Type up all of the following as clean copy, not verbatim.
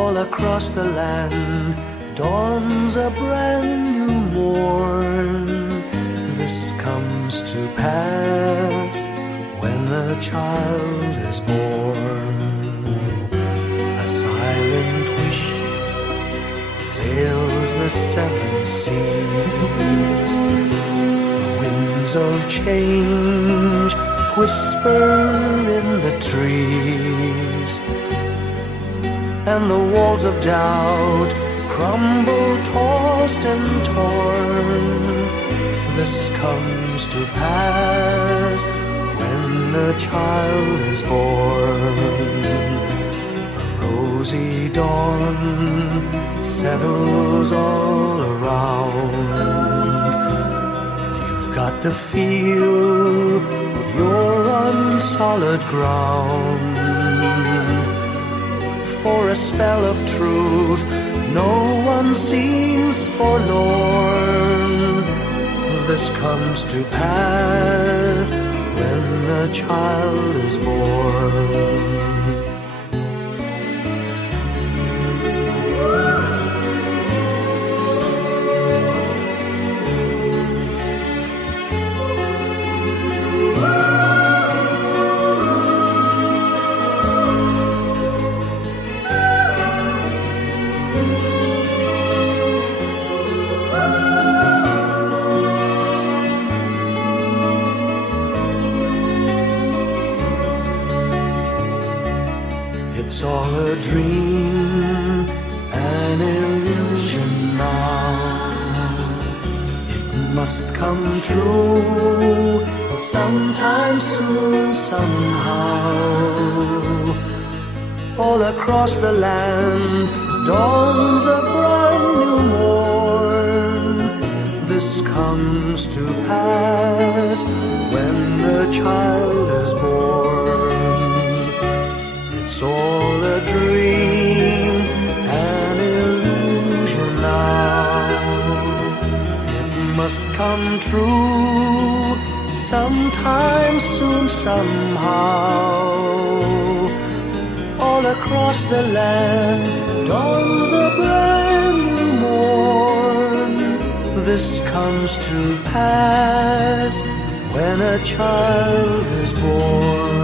All across the land dawns a brand new morn. This comes to pass when a child is born. A silent wish sails the seven seas. The winds of change whisper in the trees, and the walls of doubt crumble, tossed and torn. This comes to pass when a child is born. A rosy dawn settles all around. You've got to feel you're on solid ground. For a spell of truth, no one seems forlorn. This comes to pass when a child is born. It's all a dream, an illusion now. It must come true sometime soon, somehow. All across the land dawns a brand new morn. This comes to pass when the child is born. It's all a dream, an illusion now. It must come true sometime soon, somehow. All across the land dawns a brand new morn. This comes to pass when a child is born.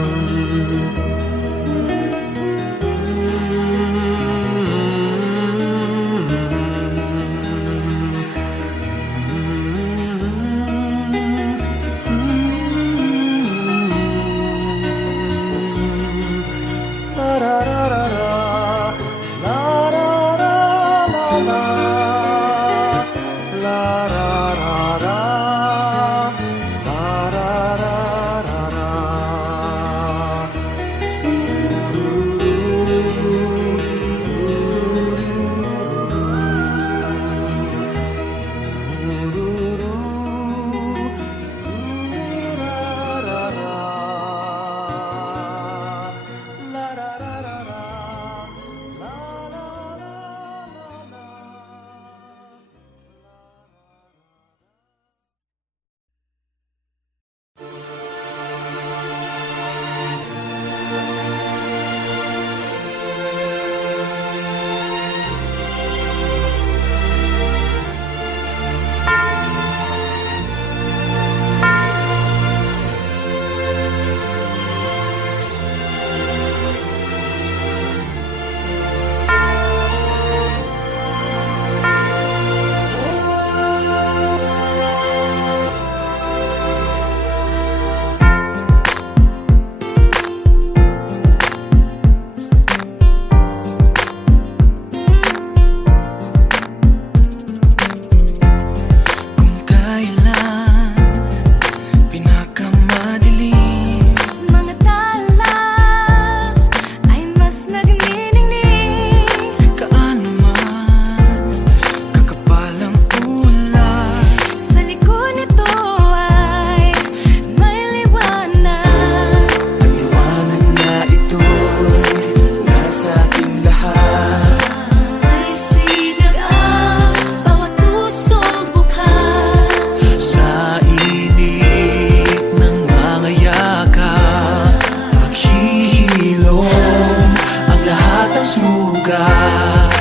at sugat.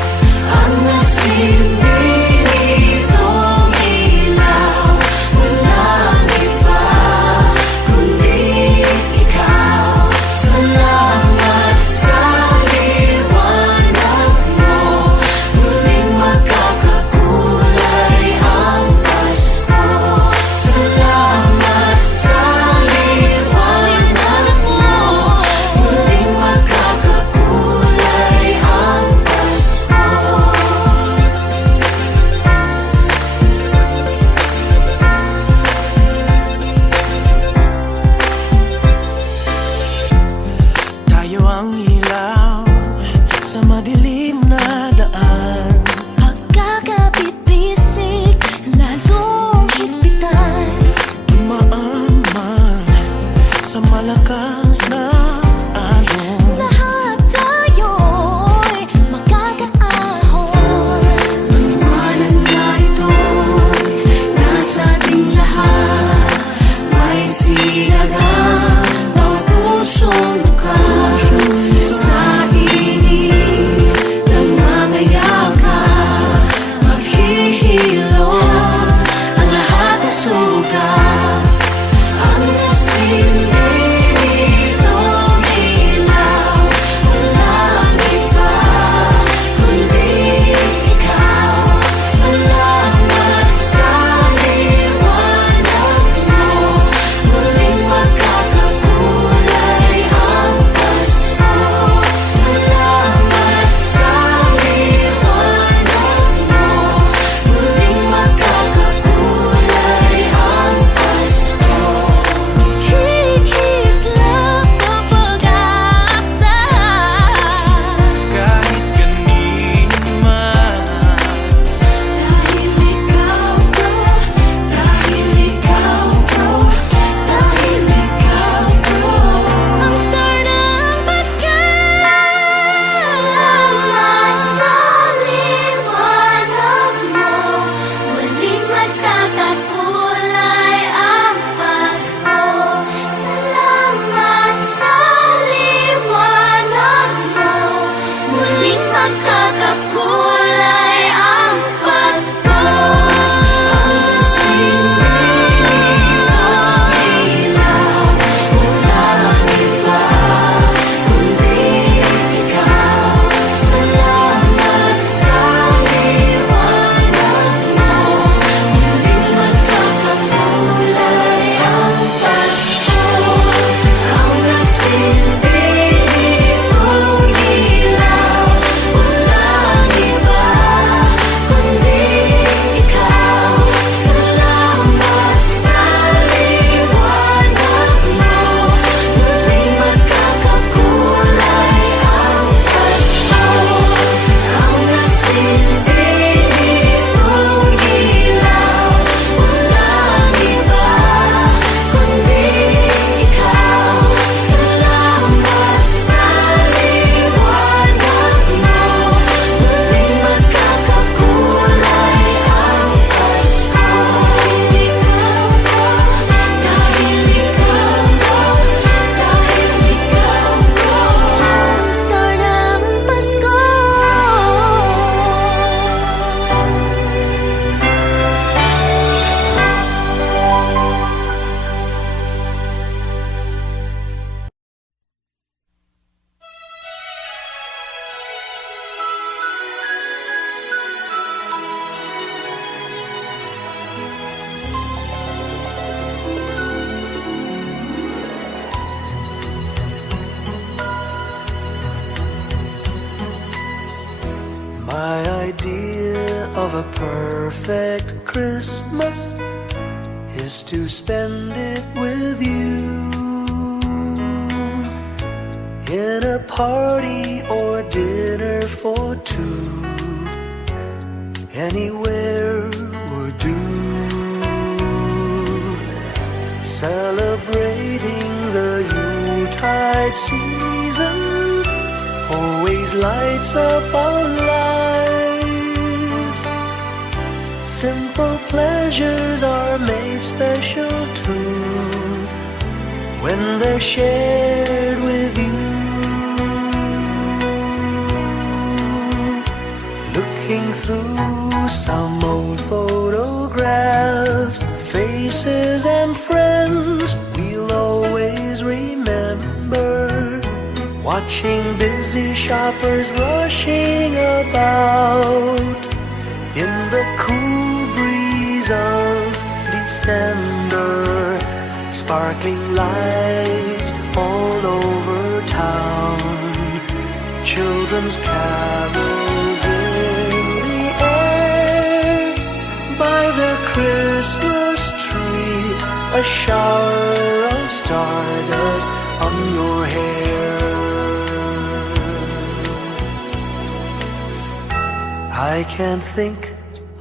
Ang nasilbi nitong ilaw, walang iba kundi ikaw. Salamat sa liwanag mo, muling magkakakulay ang Pasko. Salamat sa liwanag mo, muling magkakakulay ang Pasko. Tayo ang ilaw sa madilim na daan. Pagkakabit-bisig, lalong higpitan. Dumaan man sa malakas na alon. Lahat tayo'y magkakaahon. Liwanag na ito'y nasa ating lahat. May sinagang bawat pusong bukas. Sa init ng mga yakap, maghihilom ang lahat ng sugat. Ang nasilbi nitong ilaw, walang iba kundi ikaw. Salamat sa liwanag mo, muling magkakakulay ang Pasko. Salamat sa liwanag mo, muling magkakakulay ang Pasko. Kikis lang ang pag-asa. Kahit kanino man, dahil ikaw ko, dahil ikaw ko, dahil ikaw ko. Ang star ng Pasko. Salamat sa liwanag mo, muling magkakakulay ang Pasko. Salamat sa liwanag mo, muling magkakakulay ang Pasko. Salamat sa liwanag mo, muling magkakakulay ang Pasko. Ang nasilbi nitong ilaw, walang iba kundi ikaw. Salamat sa liwanag mo, muling magkakakulay ang Pasko. Ang nasilbi nitong ilaw, walang iba kundi ikaw. Salamat sa liwanag mo, muling magkakakulay ang Pasko. Dahil ikaw ko, dahil ikaw ko. Ang star ng Pasko. My idea of a perfect Christmas is to spend it with you, in a party or dinner for two. Anywhere would do. Celebrating the Yuletide season always lights up our lives. Simple pleasures are made special too when they're shared with you. some old photographs, faces and friends we'll always remember. Watching busy shoppers rushing about in the cool breeze of December. Sparkling lights all over town, children's carols in the air. By the Christmas tree, a shower of stardust on your hair. I can't think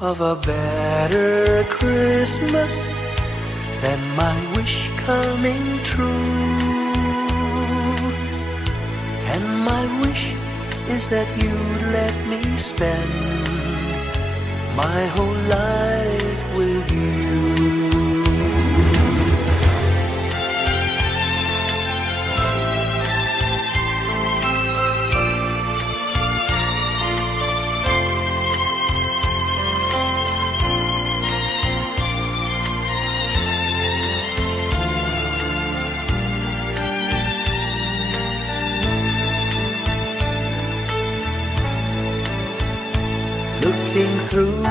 of a better Christmas than my wish coming true. And my wish is that you'd let me spend my whole life with you. Looking through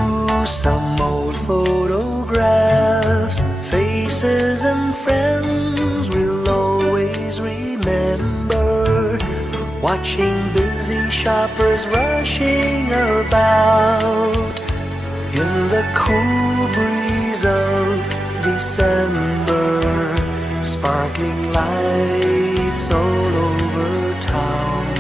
some old photographs, faces and friends we'll always remember. Watching busy shoppers rushing about in the cool breeze of December. Sparkling lights all over town,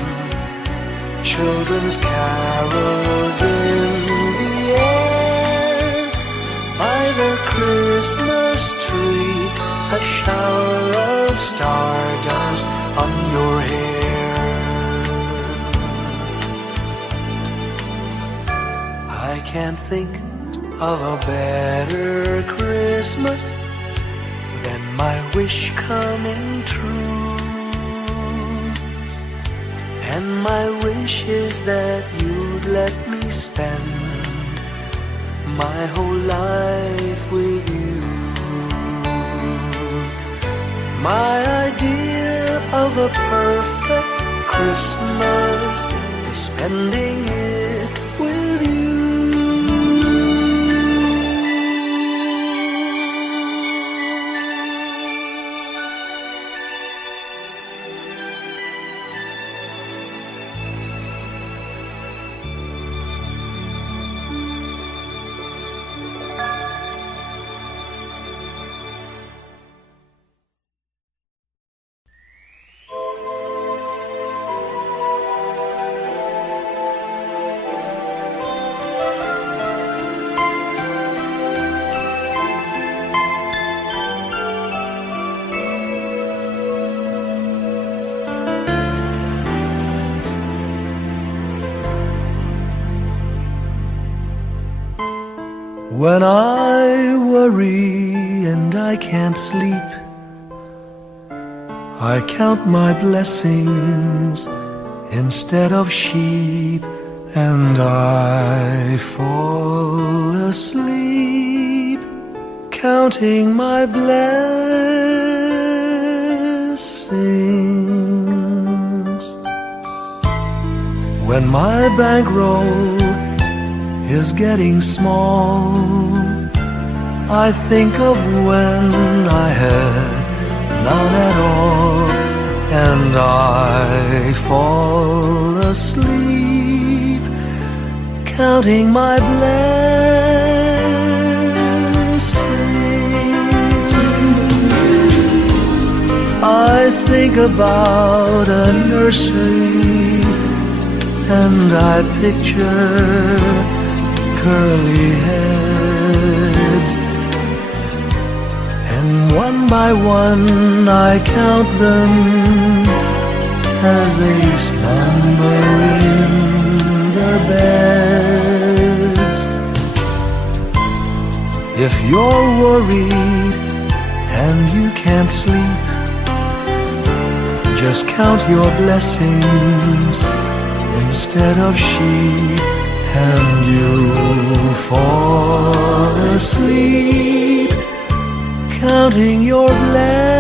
children's carols in the air. By the Christmas tree, a shower of stardust on your hair. I can't think of a better Christmas than my wish coming true. And my wish is that you'd let me spend my whole life with you. My idea of a perfect Christmas is spending it with you. When I worry and I can't sleep, I count my blessings instead of sheep, and I fall asleep counting my blessings. When my bankroll is getting small, I think of when I had none at all, and I fall asleep counting my blessings. I think about a nursery and I picture curly heads, and one by one I count them as they slumber in their beds. If you're worried and you can't sleep, just count your blessings instead of sheep, and you'll fall asleep counting your blessings.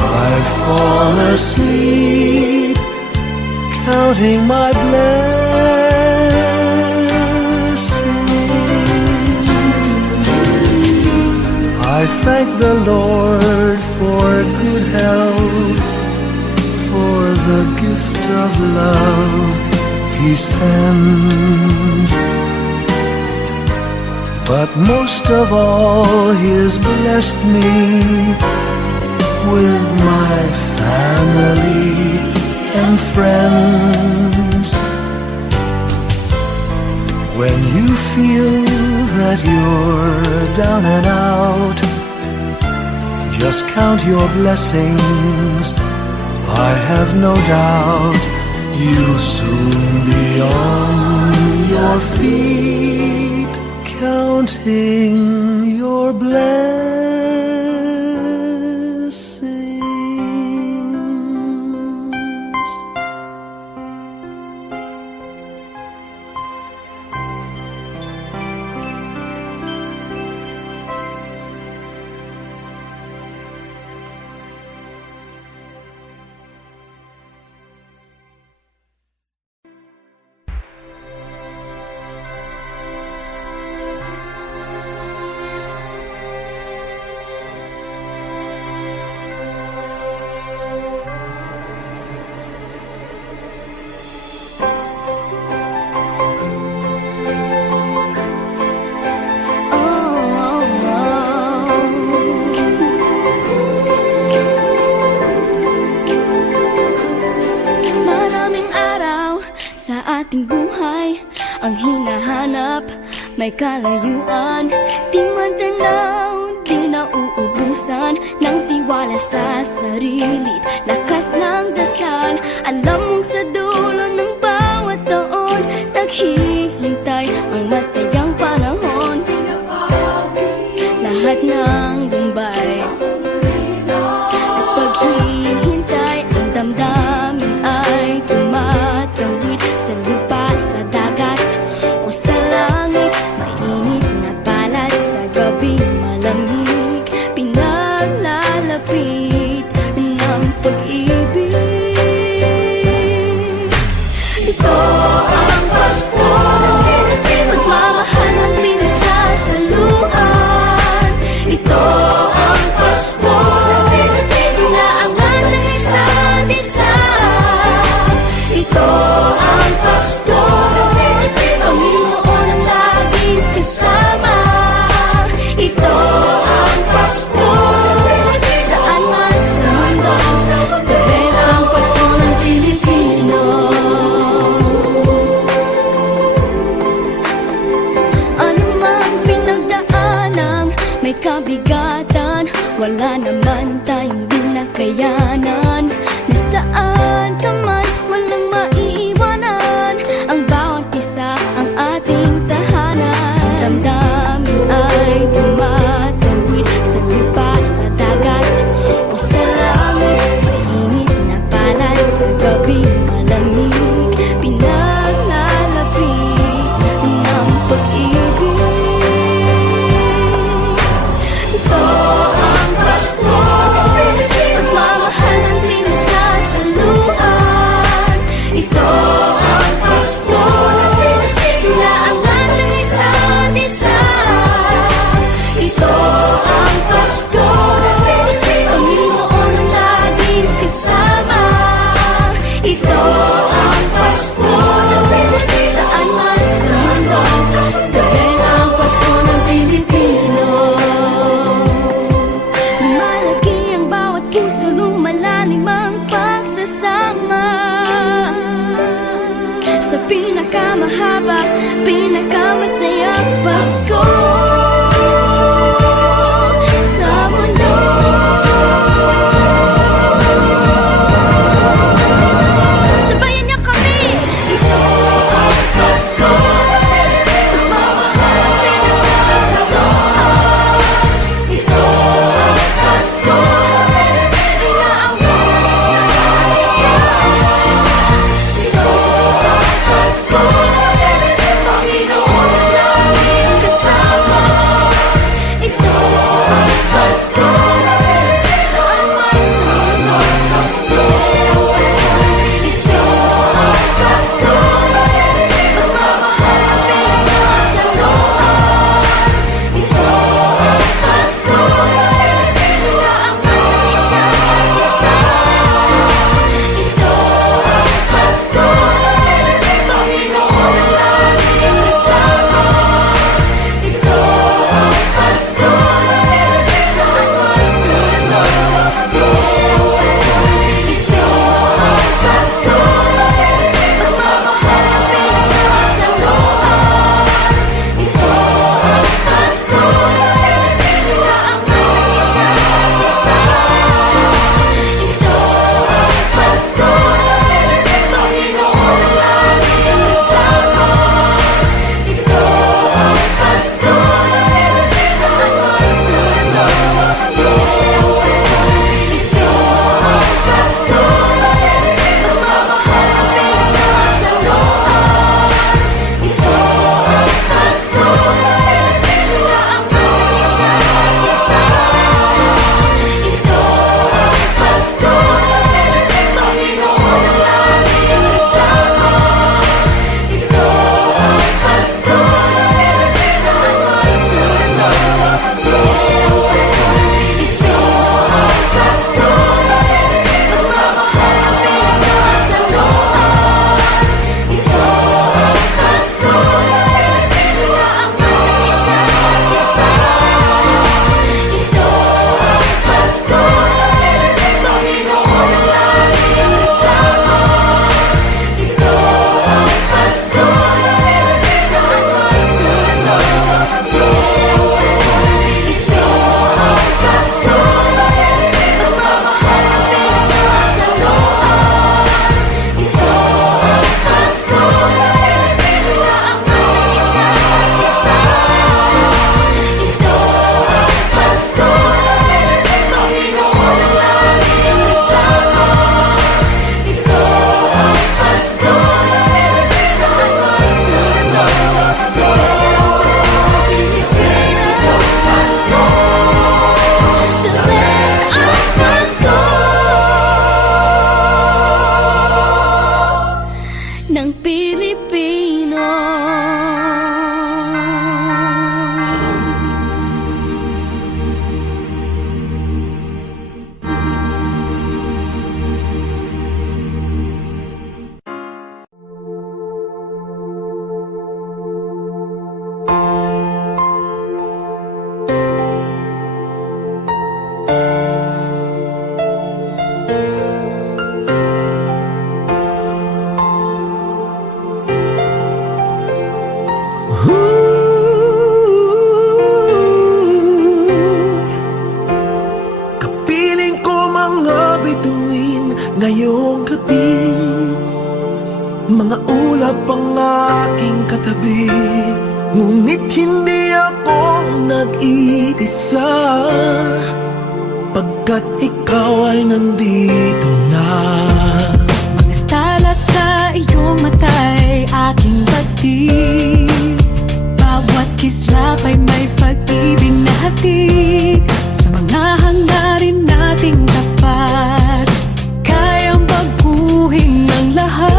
I fall asleep counting my blessings. I thank the Lord for good health, for the gift of love He sends. But most of all, He has blessed me with my family and friends. When you feel that you're down and out, just count your blessings. I have no doubt you'll soon be on your feet, counting your blessings. ating buhay ang hinahanap, may kalayuan, di man tanaw, di nauubusan ng tiwala sa sarili't lakas ng dasal. Alam mong sa dulo ng bawat taon naghihintay ang masayang panahon. Lahat ng lumbay at paghihintay, ang damdamin ay tumatawid sa lupa, sa dagat o sa langit. Mainit na palad sa gabing malamig, pinaglalapit ng pag-ibig. Ito ang Pasko, pagmamahal ang pinagsasaluhan. Ito ang Pasko, inaangan ng isa't isa. Ito ang Pasko, Panginoon ang laging kasama. Ito ang Pasko, saan man sa mundo, the best ang Pasko ng Pilipino. Ano man pinagdaanang may kabigatan, wala naman tayong di nakayanan. Nasaan ka man, walang maiiwanan, ang bawat isa ang ating tahanan. Damdamin ay tumatawid sa lupa, sa dagat o sa langit. Mainit na palad sa gabing malamig, pinaglalapit ng pag-ibig. Ito ang Pasko, pagmamahal ang pinagsasaluhan. Ito ang Pasko, inaangan ng isa't isa. Ito ang Pasko, Panginoon ang laging kasama. Ito ang Pasko, saan man sa mundo, the best ang Pasko ng Pilipino. Lumalaki ang bawat puso, lumalalim ang pagsasama. Sa pinakamahaba, pinakamasayang Pasko sa mundo. Ngayong gabi, mga ulap ang aking katabi, ngunit hindi ako nag-iisa, pagkat ikaw ay nandito na. Mga tala sa iyong mata'y aking batid, bawat kislap ay may pag-ibig na hatid. Sa mga hangarin nating tapat, kayang baguhin ng lahat.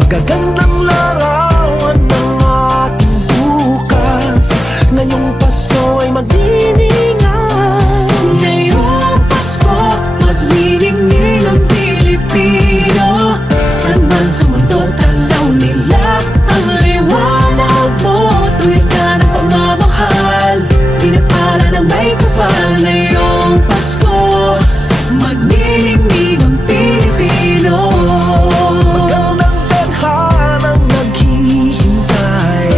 Magagandang larawan ng ating bukas, ngayong Pasko ay magdiningan. Ngayong Pasko, magniningning ang Pilipino. Saan man sa mundo, tanaw nila ang liwanag mo. Tuwid ka ng pagmamahal, pinapala ng may kapal. Ngayong Pasko, magniningning ang Pilipino. Magandang tadhanang naghihintay,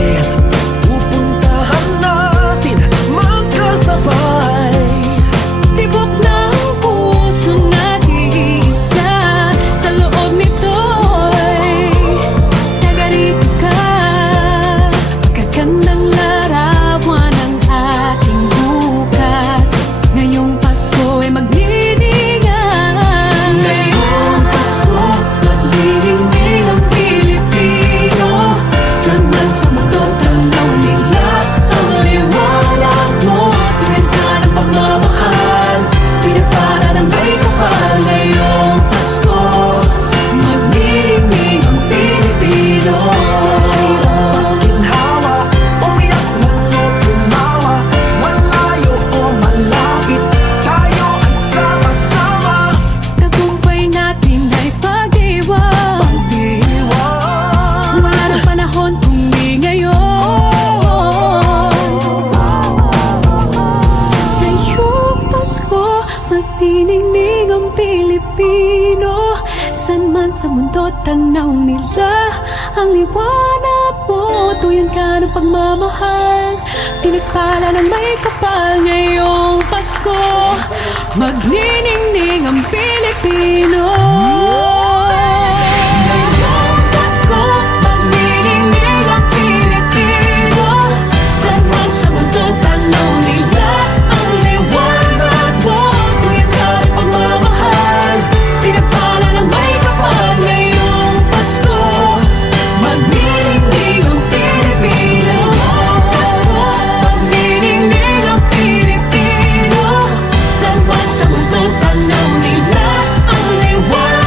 pupuntahan natin magkasabay. Tibok ng pusong nag-iisa, sa loob nito'y nagarito ka. Magagandang larawan ng ating bukas, ngayong Pasko ay magniningan. Ngayong Pasko, magniningning ang Pilipino. Saan man sa mundo, tanaw nila ang liwanag mo. Tuwid ka ng pagmamahal, pinapala ng may kapal. Ngayong Pasko, magniningning ang Pilipino. Ginhawa, umiyak man o tumawa, malayo o malapit, tayo ay sama-sama. Tagumpay natin ay pag-iwan, Pag-iwan, wala ng panahon kung di ngayon. Ngayong Pasko, magniningning ang Pilipino. Saan man sa mundo, tanaw nila ang liwanag mo. Tuyan ka ng pagmamahal, pinagpala ng may kapal. Ngayong Pasko, magniningning ang Pilipino. Ngayong Pasko, magniningning ang Pilipino. Saan man sa mundo, tanaw nila ang liwanag mo. Tuyan ka ng pagmamahal, pinagpala ng may kapal. Ngayong Pasko, magniningning ang Pilipino. Pasko, magniningning ang Pilipino. Saan man sa mundo, tanaw nila ang liwanag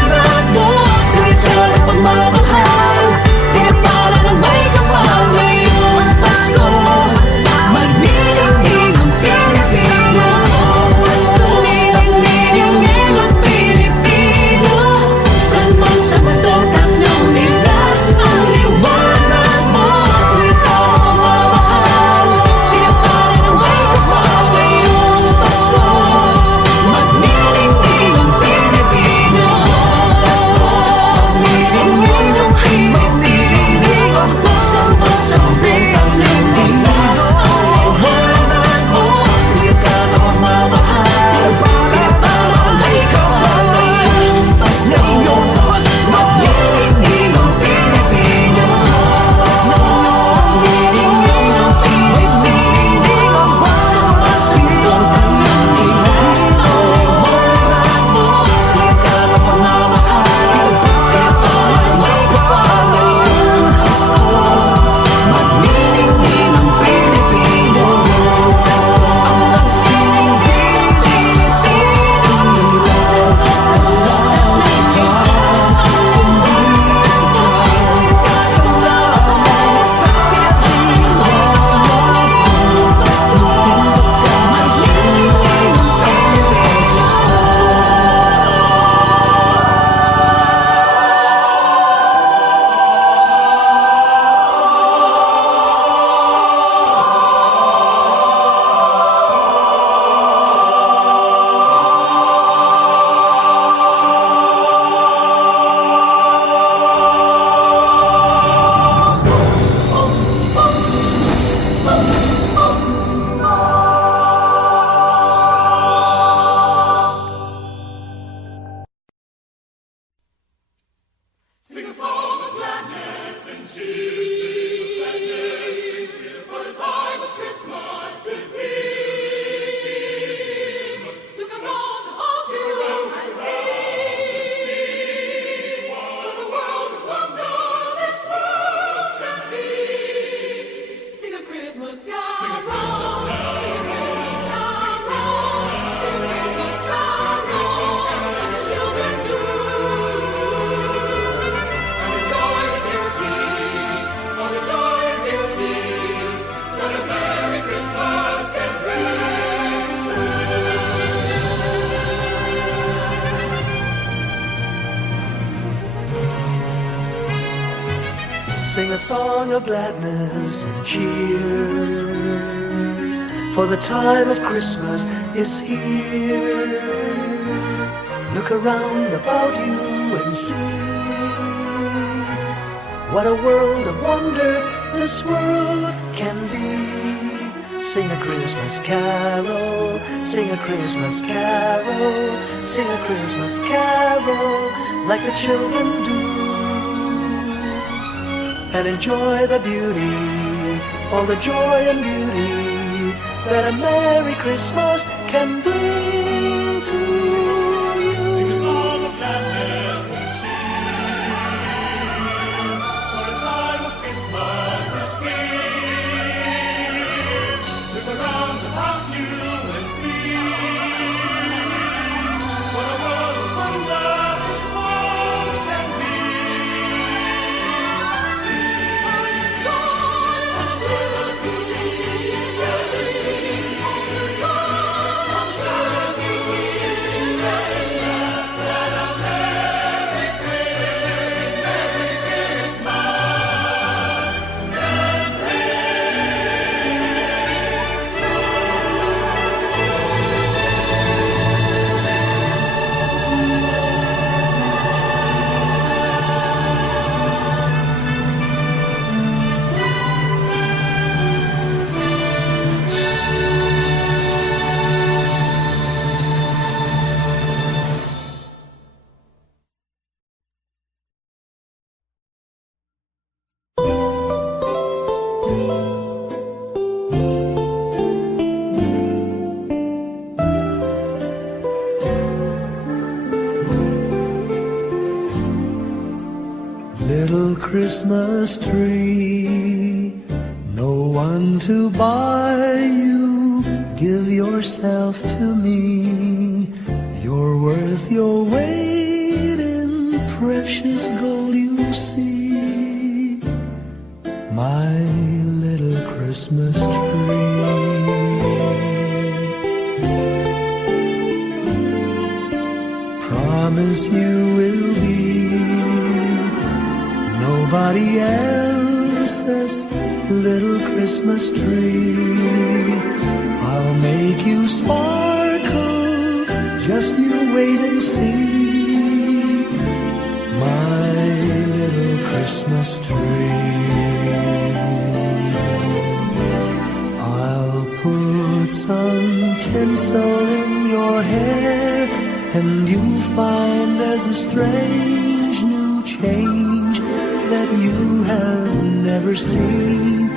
Sing a song of gladness and cheer, for the time of Christmas is here. Look around about you and see what a world of wonder this world can be. Sing a Christmas carol, sing a Christmas carol, sing a Christmas carol like the children do, and enjoy the beauty, all the joy and beauty that a Merry Christmas can bring to you. Sing a song of gladness and cheer, for a time of Christmas is here. Look around about you and see what a world of wonder this world can be. Little Christmas tree, no one to buy you. Give yourself to me. You're worth your weight in precious gold, you see. My little Christmas tree. Promise you will be nobody else's little Christmas tree. I'll make you sparkle, just you wait and see. My little Christmas tree. I'll put some tinsel in your hair, and you'll find there's a strange new change that you have never seen.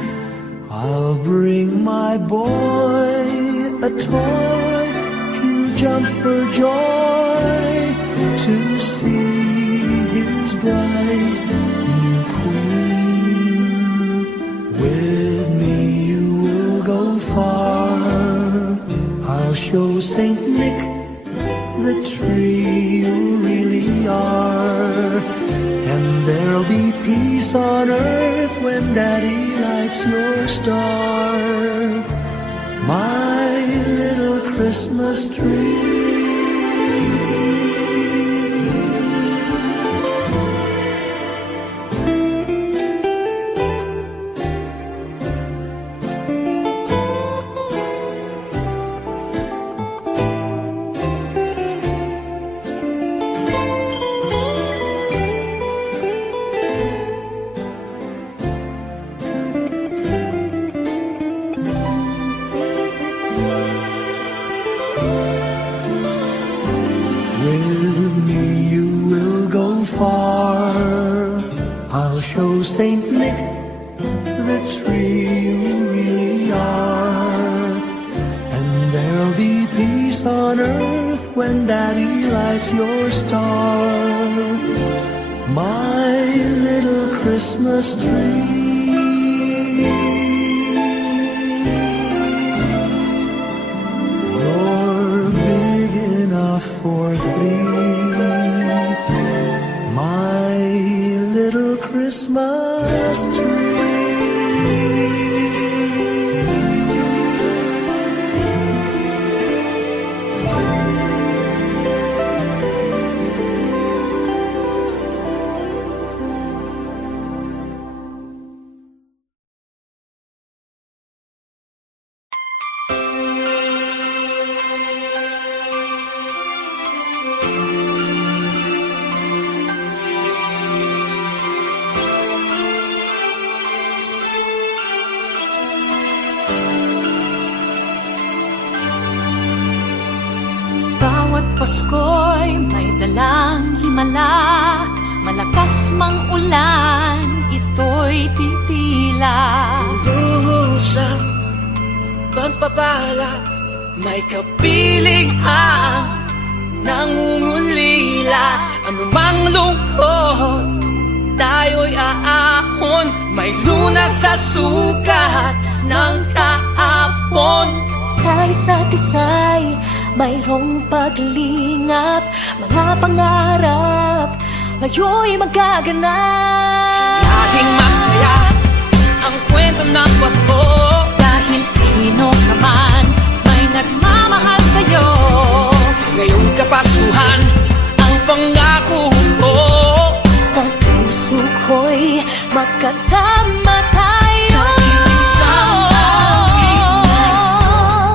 I'll bring my boy a toy, he'll jump for joy to see his bright new queen. With me you will go far, I'll show Saint Nick the tree you really are. And there'll be peace on earth when Daddy lights your star. My little Christmas tree. With me you will go far, I'll show Saint Nick the tree you really are. And there'll be peace on earth when Daddy lights your star. My little Christmas tree. For three, my little Christmas tree. Pasko'y may dalang himala, malakas mang ulan, ito'y titila. Luhusang pagpapala, may kapiling ang nangungulila. Anumang lungkot, tayo'y aahon, may lunas sa sukat ng kahapon. Sa isa't isa'y mayroong paglingap, mga pangarap ngayon'y magaganap. Laging masaya ang kwento ng Pasko, Dahil sino ka man may nagmamahal sa'yo. ngayong Kapaskuhan ang pangako ko. Sa puso ko'y magkasama tayo. Sa isang awit na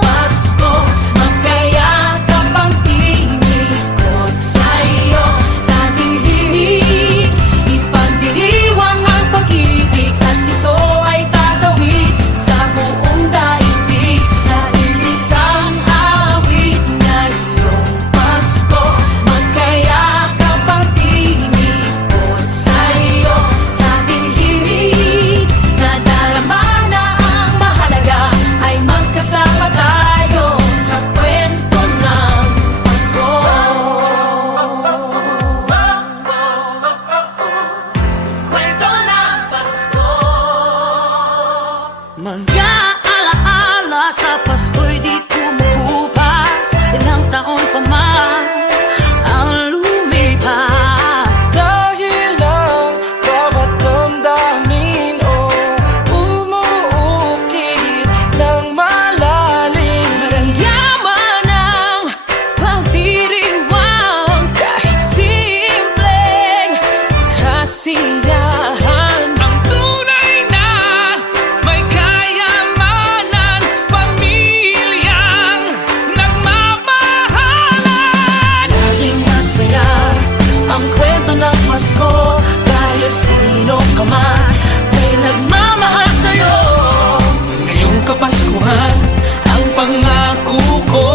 Pasko, Magkayakap ang tinikot sa'yo. Sa ating himig, ipagdiriwang ang pag-ibig, at ito ay tatawid sa buong daigdig. Sa isang awit na iyong Pasko, magkayakap ang tinikot sa'yo. Sa ating himig, nadarama na ang mahalaga, ay magkasama tayo sa kwento ng Pasko. Kwento ng Pasko. mga alaala sa Pasko'y di kumukupas. Ilang taon pa man ang lumipas. Dahil ang bawat damdamin o umuukit ng malalim. Yaman ang pagdiriwang, kahit simpleng kasiyahan. Ang tunay na may kayamanan, pamilyang nagmamahalan. Laging masaya ang kwento ng Pasko, dahil sino ka man may nagmamahal sa'yo. Ngayong Kapaskuhan ang pangako ko,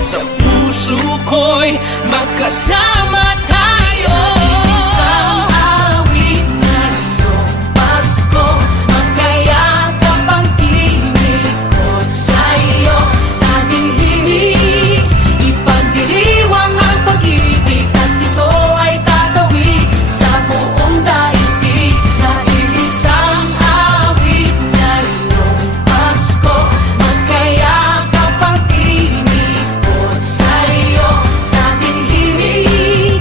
sa puso ko'y magkasama tayo. Isang awit na iyong Pasko, magkayakap ang tinikot sa'yo. Sa ating himig, ipagdiriwang ang pag-ibig, at ito ay tatawid sa buong daigdig. Sa isang awit na iyong Pasko, magkayakap ang tinikot sa'yo. Sa ating himig,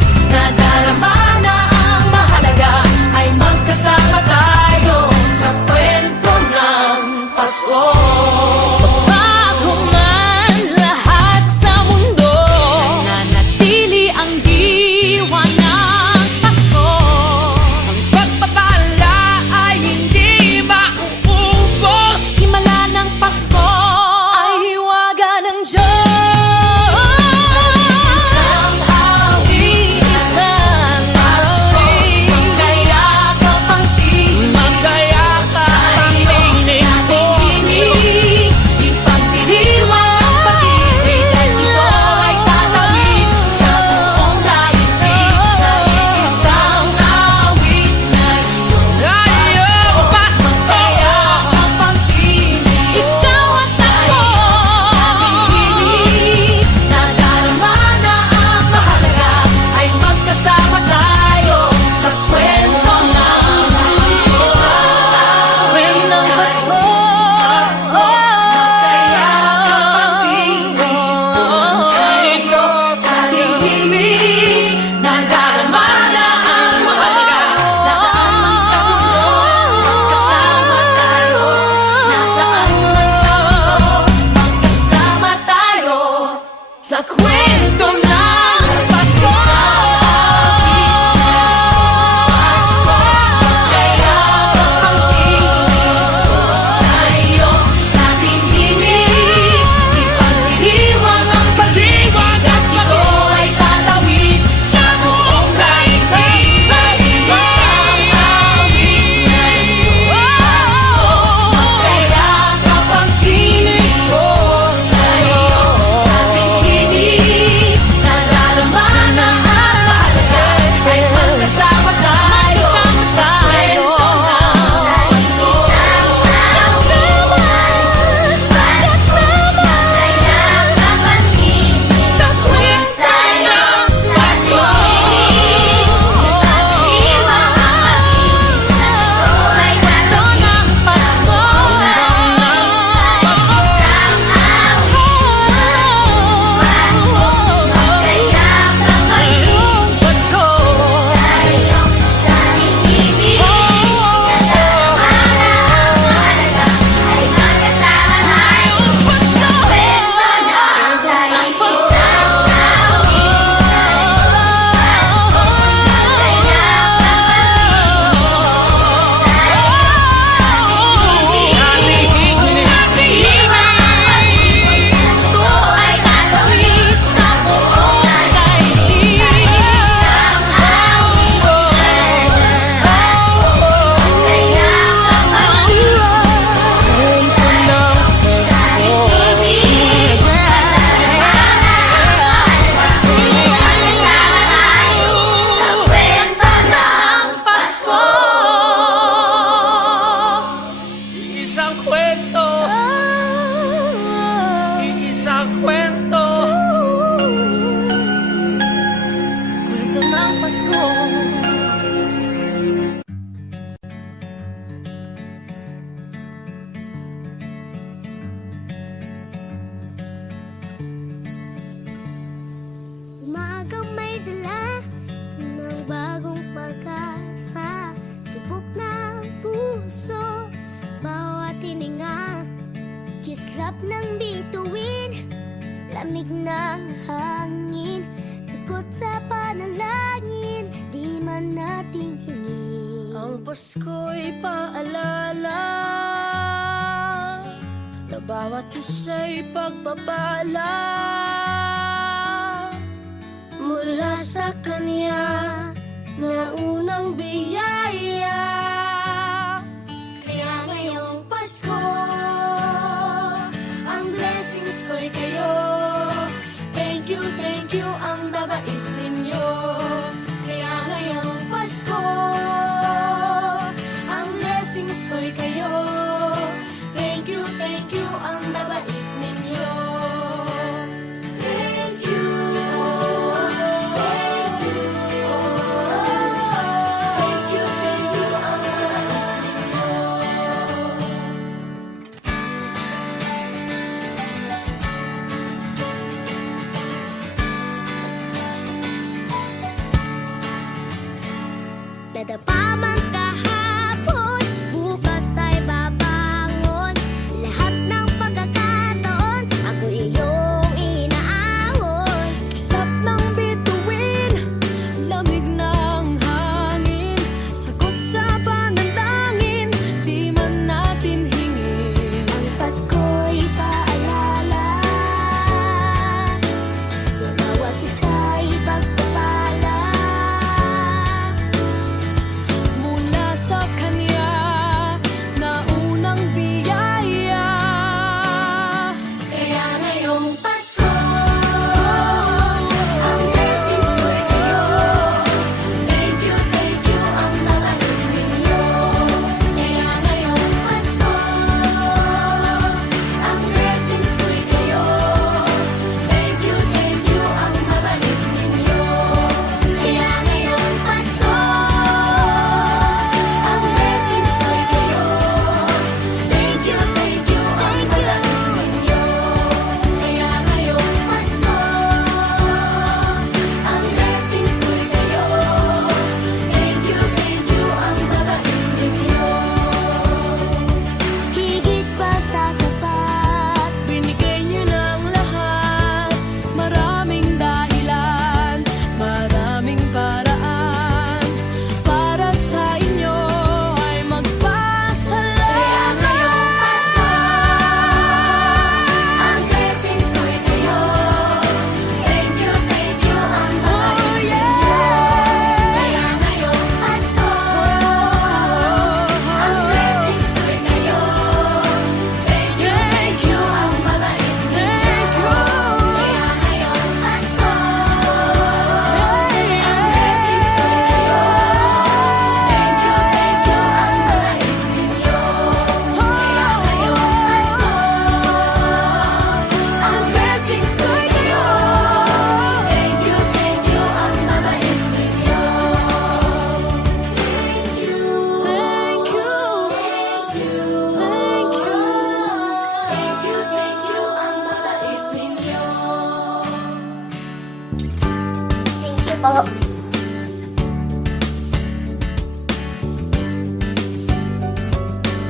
ng Pasko. Umagang may dala ng bagong pag-asa, tibok ng puso, bawat hininga, kislap ng bituin, lamig ng hangin, sagot sa panalangin, di man natin hingin. Ang Pasko'y paalala na bawat isa'y pagpapala Mula sa Kanya na unang biyaya, kaya ngayong Pasko ang blessings ko'y kayo. Thank you ang babait ninyo. Kaya ngayong Pasko ang blessings ko'y kayo. Thank you ang babait ninyo. Thank you. Nadapa man kahapon, bukas ay babangon. Lahat ng pagkakataon, ako iyong inaahon. Kislap ng bituin, lamig ng hangin, sagot sa panalangin, di man natin hingin. Ang Pasko'y paalala na bawat isa'y pagpapala. Mula sa Kanya na unang biyaya. Kaya ngayong Pasko ang blessings ko'y kayo. Thank you ang babait ninyo. Kaya ngayong Pasko ang blessings ko'y kayo. Thank you ang babait ninyo. Kaya ngayong Pasko ang blessings ko'y kayo. Thank you ang babait ninyo. Kaya ngayong Pasko ang blessings ko'y kayo. Thank you ang babait ninyo. Higit pa sa sapat, Binigay niyo ng lahat, maraming dahilan, maraming paraan, para sa inyo ay magpasalamat. ngayong Pasko ang blessings ko'y kayo. Thank you ang babait ninyo. Kaya ngayong Pasko ang blessings ko'y kayo. Thank you ang babait ninyo. Kaya ngayong Pasko ang blessings ko'y kayo. Thank you ang babait ninyo. Kaya ngayong Pasko ang blessings ko'y kayo. Thank you ang babait ninyo. Thank you ang babait ninyo. Thank you po.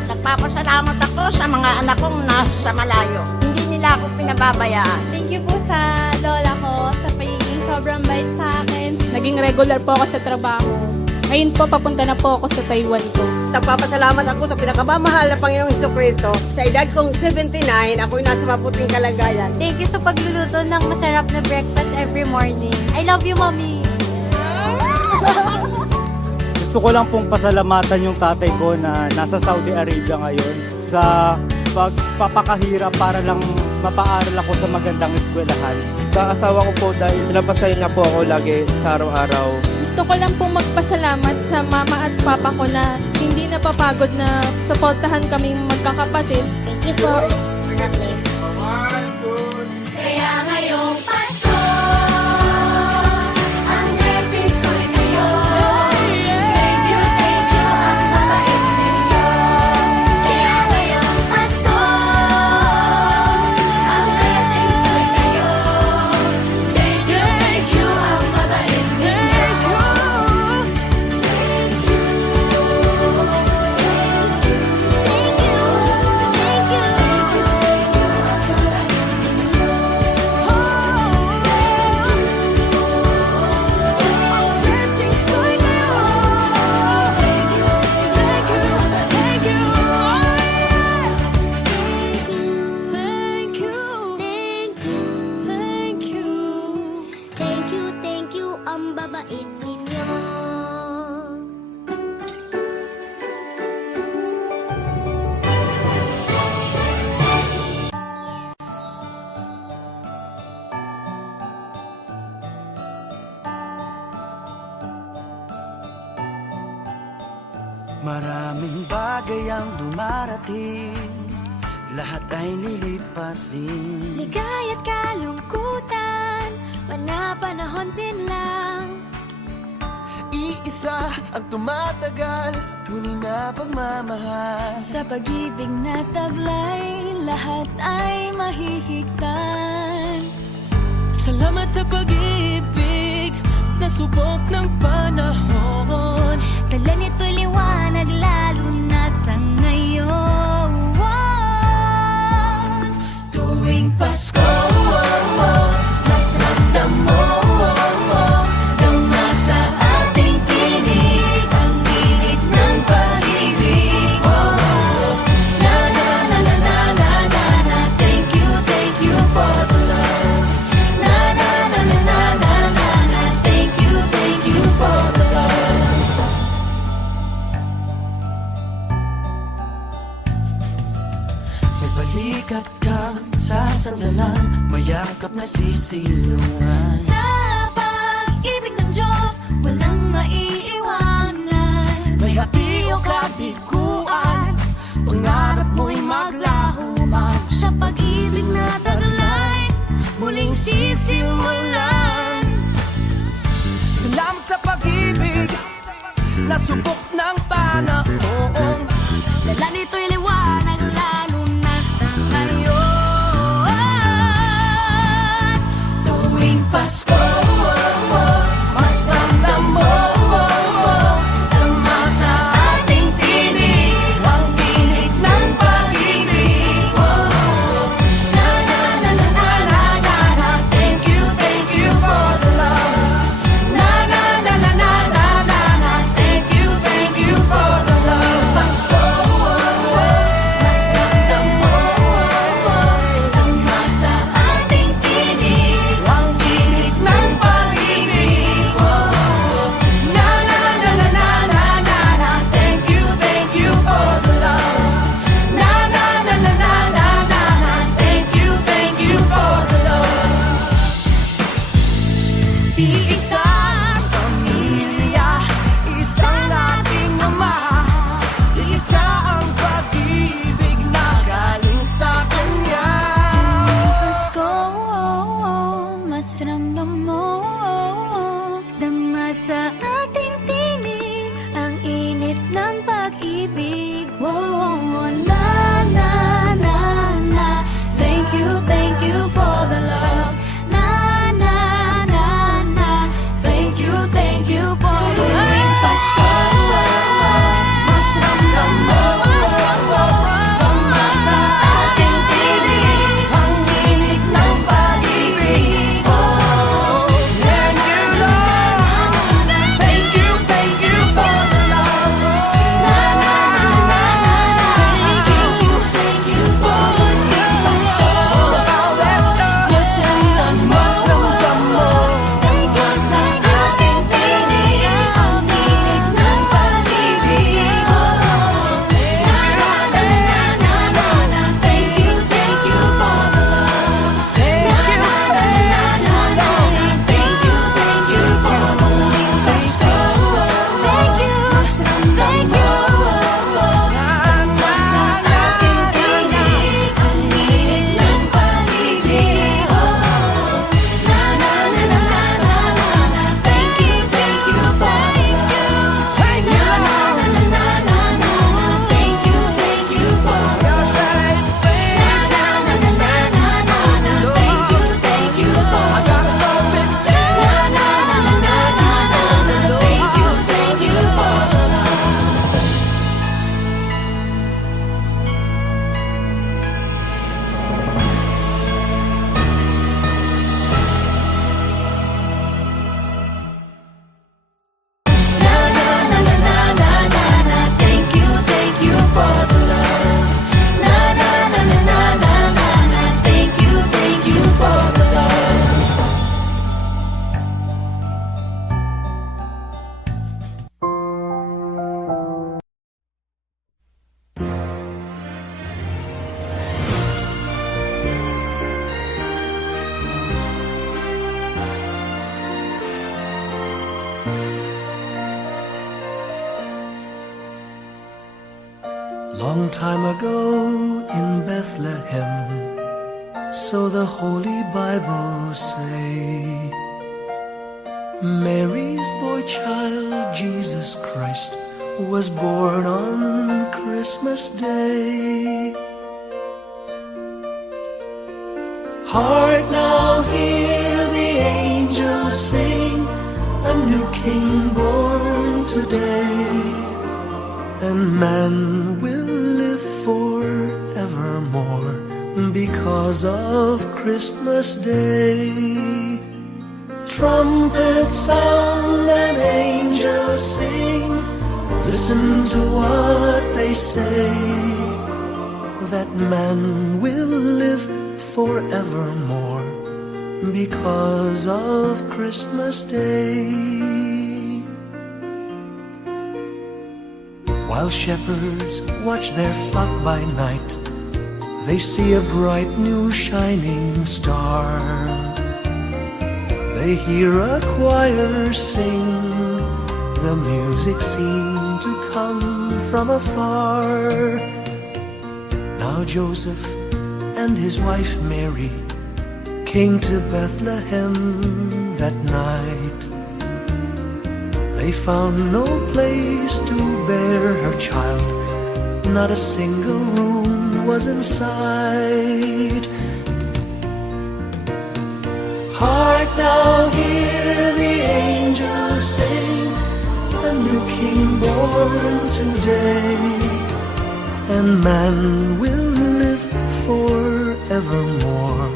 Nagpapasalamat ako sa mga anak kong nasa malayo. Hindi nila ako pinababayaan. Thank you po sa lola ko sa pagiging sobrang bait sa akin. Naging regular po ako sa trabaho. Ngayon po, papunta na po ako sa Taiwan ko. Nagpapasalamat ako sa pinakamamahal na Panginoong Jesucristo. Sa edad kong 79, ako'y nasa mabuting kalagayan. Thank you sa pagluluto ng masarap na breakfast every morning. I love you, Mommy. Gusto ko lang pong pasalamatan yung tatay ko na nasa Saudi Arabia ngayon sa pagpapakahirap para lang mapaaral ako sa magandang eskwelahan. Sa asawa ko po dahil pinapasaya niya po ako lagi sa araw-araw. Gusto ko lang pong magpasalamat sa mama at papa ko na hindi napapagod na suportahan kaming magkakapatid. Thank you po. Kaya ngayong Pasko ang blessings ko'y Maraming bagay ang dumarating, lahat ay lilipas din. Ligaya't kalungkutan, panapanahon din lang. Iisa ang tumatagal, tunay na pagmamahal. Sa pag-ibig na taglay, lahat ay mahihigtan. Salamat sa pag-ibig na subok ng panahon. Dala nito'y liwanag lalo na sa ngayon. Tuwing Pasko, mas ramdam mo, dama sa ating tinig ang init ng pag-ibig. Na na na na na na na na, thank you for the love. Na na na na na na na na, thank you for the love. May balikat kang sasandalan, mayakap na sisilungan. Sa pag-ibig ng Diyos, walang maiiwanan. May happy o kabiguan, pangarap mo'y maglaho man. Sa pag-ibig na taglay, muling sisimulan. Salamat sa pag-ibig na subok ng panahon. Dala nito'y liwanag lalo na sa ngayon. Tuwing Pasko, mas ramdam mo, dama sa ating tinig ang init ng pag-ibig. Na na na na na na na na, thank you for the love. Na na na na na na na na, thank you Long time ago in Bethlehem, so the Holy Bible say, Mary's boy child, Jesus Christ, was born on Christmas Day. Hark now, hear the angels sing, a new King born today, and man will live forevermore because of Christmas Day. Trumpets sound and angels sing, listen to what they say, that man will live forevermore because of Christmas Day. While shepherds watch their flock by night, they see a bright new shining star. They hear a choir sing, the music seemed to come from afar. Now Joseph and his wife Mary came to Bethlehem that night. They found no place to bear her child, not a single room was in sight. Hark now, hear the angels sing, a new King born today, and man will live forevermore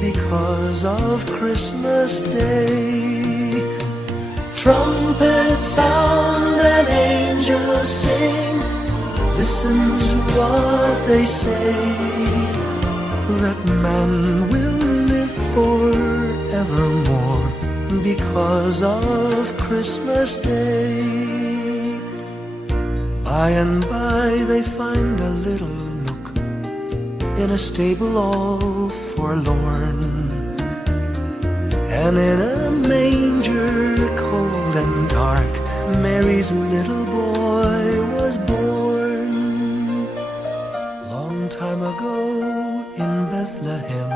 because of Christmas Day. Trumpets sound and angels sing, listen to what they say, that man will live forevermore because of Christmas Day. By and by they find a little nook in a stable all forlorn, and in a manger cold and dark, Mary's little boy was born. Long time ago in Bethlehem,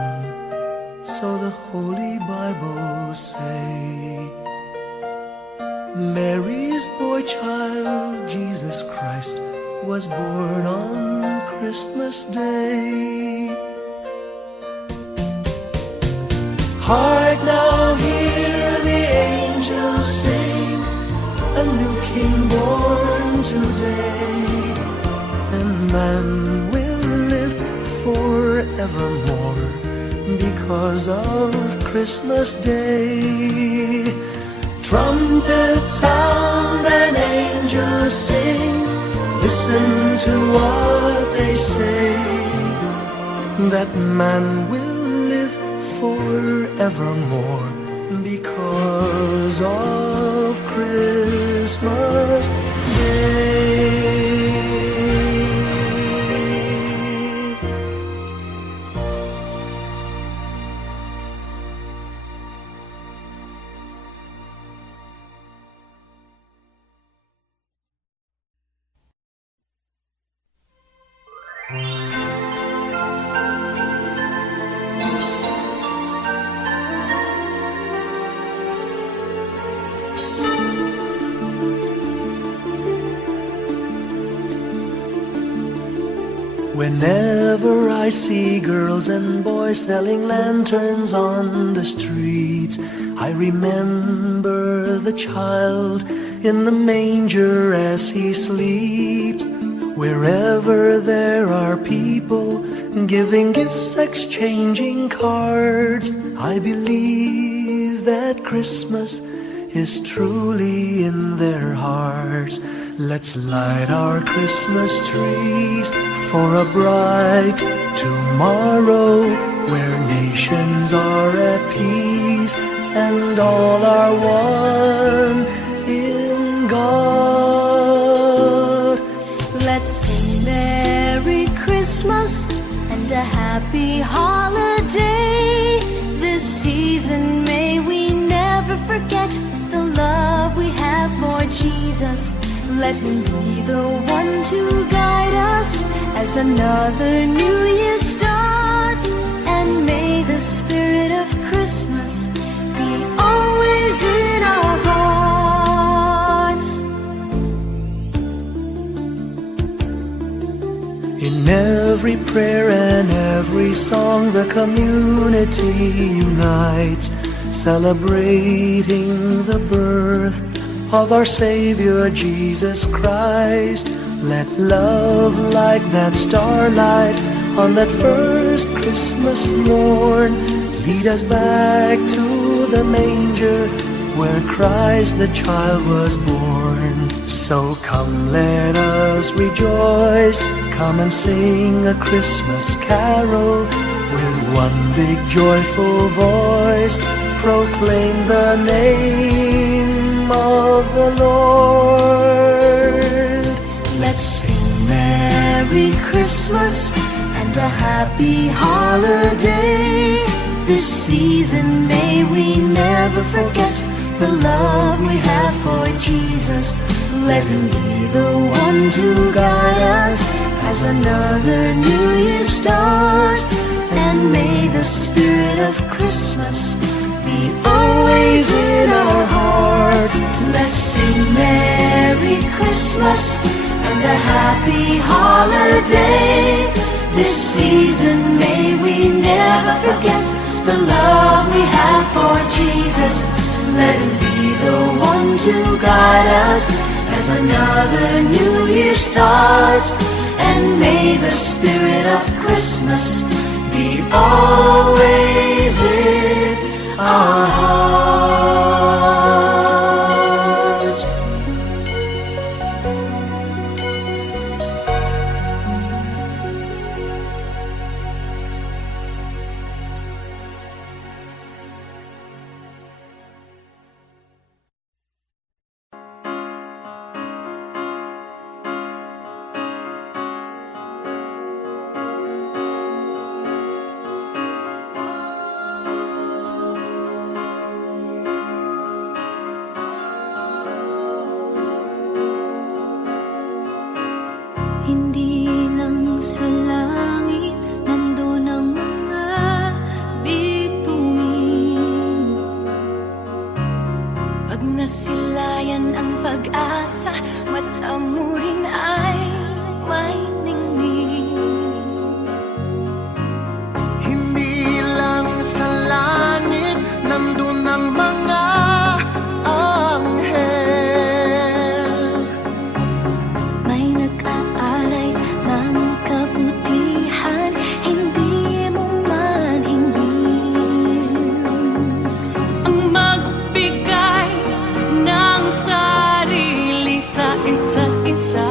so the Holy Bible say, Mary's boy child, Jesus Christ, was born on Christmas Day. Hark now, hear the angels sing, a new King born today, and man will live forevermore because of Christmas Day. Trumpets sound and angels sing, listen to what they say, that man will live forevermore because of Christmas Day. Whenever I see girls and boys selling lanterns on the streets, I remember the child in the manger as he sleeps. Wherever there are people giving gifts, exchanging cards, I believe that Christmas is truly in their hearts. Let's light our Christmas trees for a bright tomorrow, where nations are at peace and all are one in God. Let's sing Merry Christmas and a happy holiday. This season may we never forget the love we have Jesus. Let him be the one to guide us as another new year starts. And may the spirit of Christmas be always in our hearts. In every prayer and every song, the community unites, celebrating the birth of our Savior Jesus Christ. Let love like that starlight on that first Christmas morn lead us back to the manger where Christ the child was born. So come, let us rejoice, come and sing a Christmas carol with one big joyful voice. Proclaim the name of the Lord. Let's sing Merry Christmas and a happy holiday. This season may we never forget the love we have for Jesus. Let him be the one to guide us as another new year starts. And may the spirit of Christmas be always in our hearts. Let's sing Merry Christmas and a happy holiday. This season may we never forget the love we have for Jesus. Let him be the one to guide us as another new year starts. And may the spirit of Christmas be always in our hearts. Hindi lang sa langit nandun ang mga bituin. Pag nasilayan ang pag-asa, mata mo rin ay may ningning. Hindi lang sa langit nandun ang mga anghel. May nag-aalay ng kabutihan, hindi mo man ingin. Ang magbigay ng sarili sa isa't isa.